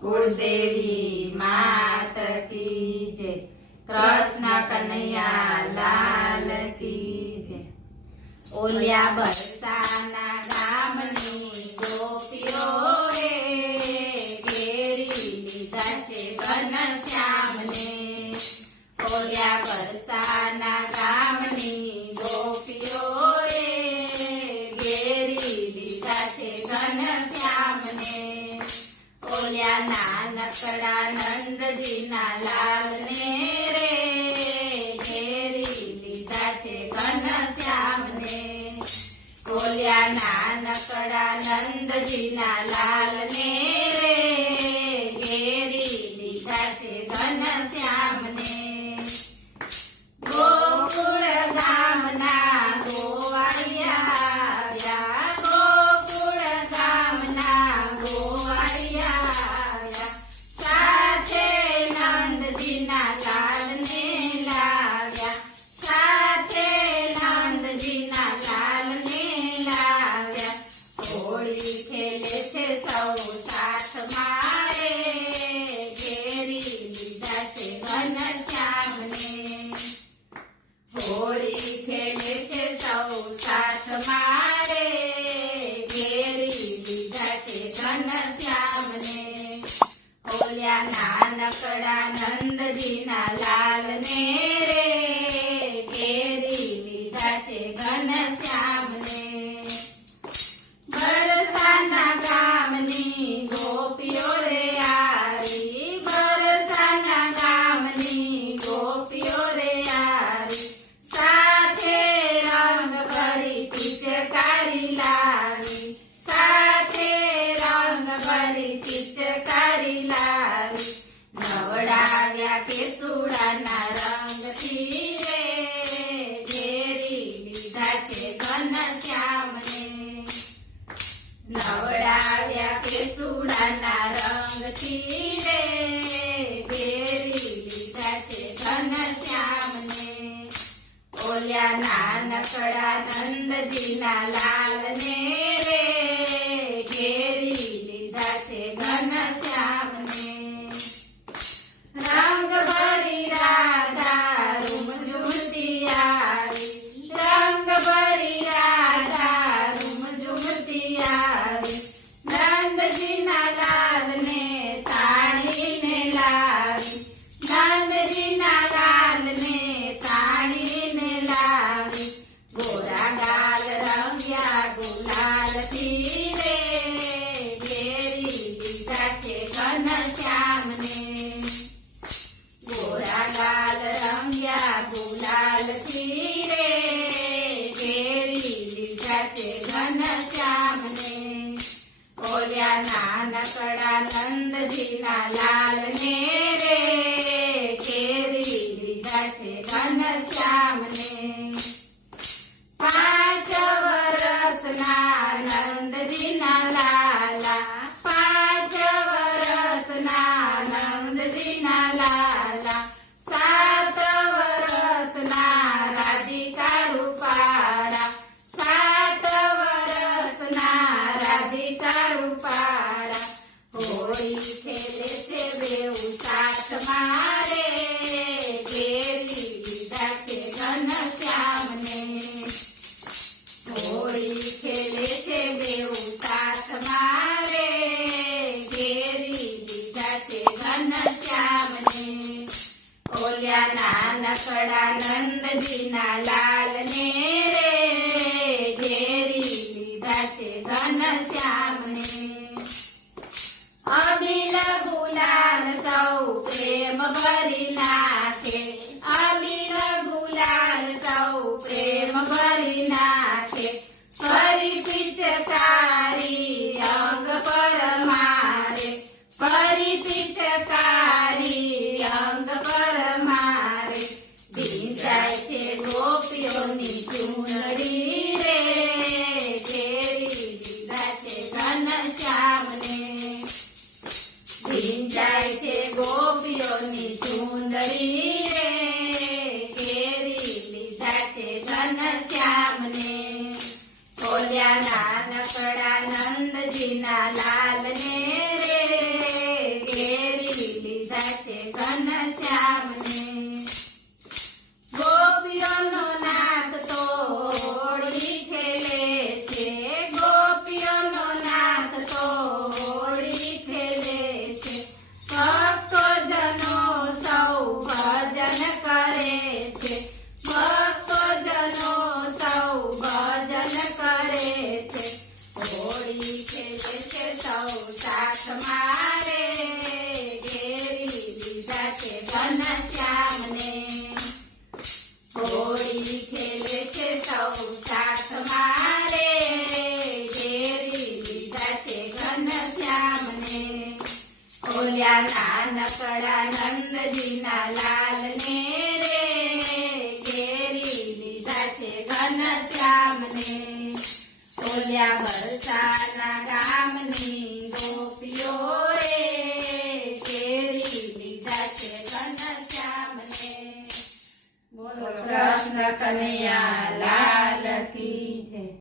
कुलदेवी मात की जय। कृष्ण कन्हैया लाल की जय। ओल्या बरसाना गामनी गोपीओ रे घेरी लीधा छे घनश्याમને। ओल्या बरसाना गामनी गोपीओ रे घेरी लीधा छे घनश्याમને। ओल्या नानकड़ा नंदजीना लालने रे घेरी लीधा छे घनश्याમને। ओल्या नानकड़ा नंदजीना लालने रे घेरी लीधा छे घनश्याમને। गोकुळ गामना गोवाळिया આવ્યા। गोकुळ गामना गोवाळिया આવ્યા। સાથે નંદજીના લાલને લાવ્યા। સાથે નંદજીના લાલને લાવ્યા। હોળી ખેલે છે સૌ સાથ મારે ઘેરી લીધા છે ઘનશ્યામને। હોળી ખેલે છે સૌ સાથ મારે ઘેરી લીધા છે ઘનશ્યામને। ઓल्या નાનકડા નંદજીના લાલને રે ઘેરી લીધા છે ઘનશ્યામને। બરસાના ગામની ગોપીઓ રે આવી। બરસાના ગામની ગોપીઓ રે આવી। સાથે રંગ ભરી પિચકારી લાવી। સાથે રંગ ભરી પિચકારી લાવી। નવડાવ્યા કેસુડાના રંગથી રે ઘેરી લીધા છે ઘનશ્યામને। નવડાવ્યા કેસુડાના રંગથી રે ઘેરી લીધા છે ઘનશ્યામને। ઓल्या નાનકડા નંદજીના લાલને રે ઘેરી લીધા છે ઘનશ્યામને। રંગ ભરી રાધા રૂમઝૂમતી આવી। રંગ ભરી રાધા રૂમઝૂમતી આવી। નંદજીના લાલને તાણીને લાવી। નંદજીના લાલને તાણીને લાવી। ગોરા ગાલ રંગ્યા ગુલાલથી રે ઘેરી લીધા છે ઘનશ્યામને। ગોરા ગાલ રંગ્યા ગુલાલથી રે ઘેરી લીધા છે ઘનશ્યામને। ઓल्या નાનકડા નંદજીના લાલને રે ઘેરી લીધા છે ઘનશ્યામને। 5 વરસના નંદજીના લાલા। 5 વરસના નંદજીના લાલા। 7 વરસના રાધિકા રૂપાળા। 7 વરસના રાધિકા રૂપાળા। હોળી ખેલે છે બેઉ સાથ મારે ઘેરી લીધા છે ઘનશ્યામને। હોળી ખેલે છે બેઉ સાથ મારે ઘેરી લીધા છે ઘનશ્યામને। ઓल्या નાનકડા નંદજીના લાલને રે ઘેરી લીધા છે ઘનશ્યામને। અબીલ ગુલાલ સૌ પ્રેમ ભરી નાખે। અબીલ ગુલાલ સૌ પ્રેમ ભરી નાખે। ફરી પિચકારી અંગ પર મારે। ફરી પિચકારી અંગ પર મારે। ભીંજાય છે ગોપીઓની ચૂંદડી રે ઘેરી લીધા છે ઘનશ્યામને। ભીંજાય છે ગોપીઓની ચૂંદડી રે ઘેરી લીધા છે ઘનશ્યામને। ઓल्या નાનકડા નંદજીના લાલને રે છે ઘનશ્યામને ગોપીઓનો નાથ તોડી ખેલે છે ગોપીઓનો નાથ તોડી ખેલે છે ભક્તજનો સૌ ભજન કરે છે ભક્તજનો સૌ ભજન કરે છે હોળી ખેલે છે સૌ સાથ મારે ઘેરી લીધા છે ઘનશ્યામને હોળી ખેલે છે સૌ સાથ મારે ઘેરી લીધા છે ઘનશ્યામને ઓલ્યા નાનકડા નંદજીના લાલને રે ઘેરી લીધા છે ઘનશ્યામને ઓલ્યા બરસાના ગામની ગોપીઓ રે ઘેરી લીધા છે ઘનશ્યામને બોલો કૃષ્ણ કનૈયા લાલ કી જય